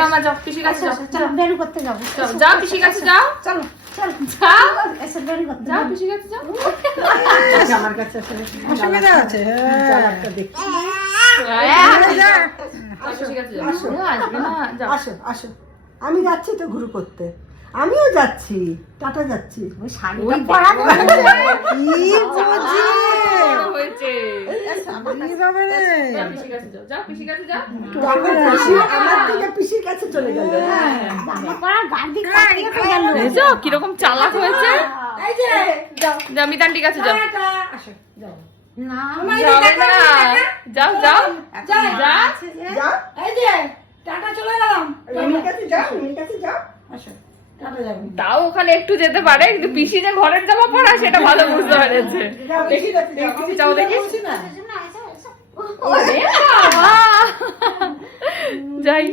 নামা যাও পিসি কাছে যাও, চলো বের করতে যাবো। যাও পিসি কাছে যাও, চলো চলো যাও এসে বের করতে যাও পিসি কাছে যাও। আমার কাছে আসলে অসুবিধা আছে। চালাকটা দেখি। যাও পিসি কাছে যাও। আসবে না, যাও। আসো আসো, আমি যাচ্ছি তো ঘুরু করতে, আমিও যাচ্ছি, টাটা যাচ্ছি। ওই শাড়িটা পরানো হয়েছে। কি বুঝি হয়েছে। কি বাবা রে, যাও পিসি কাছে যাও, যাও পিসি কাছে যাও। তখন পিসি আমার থেকে পিসির কাছে চলে গেল। জামা পরা গাড়ি কাটিয়ে গেল। দেখছো কিরকম চালাক হয়েছে। এই যে যাও মিতান্টির কাছে যাও। আসো, যাও না যাবে না, যাও যাও যাও। যাও, এই যে টাটা চলে গেলাম। রুমির কাছে যাও, রুমির কাছে যাও, আসো, টাটা যাবো। তাও ওখানে একটু যেতে পারে, কিন্তু পিসি যে ঘরের জামা পরা সেটা ভালো বুঝতে পেরেছে। যাও, পিসির কাছে যাও, আমি যাও দেখি। বলছি না। ওরে বাবা। যাই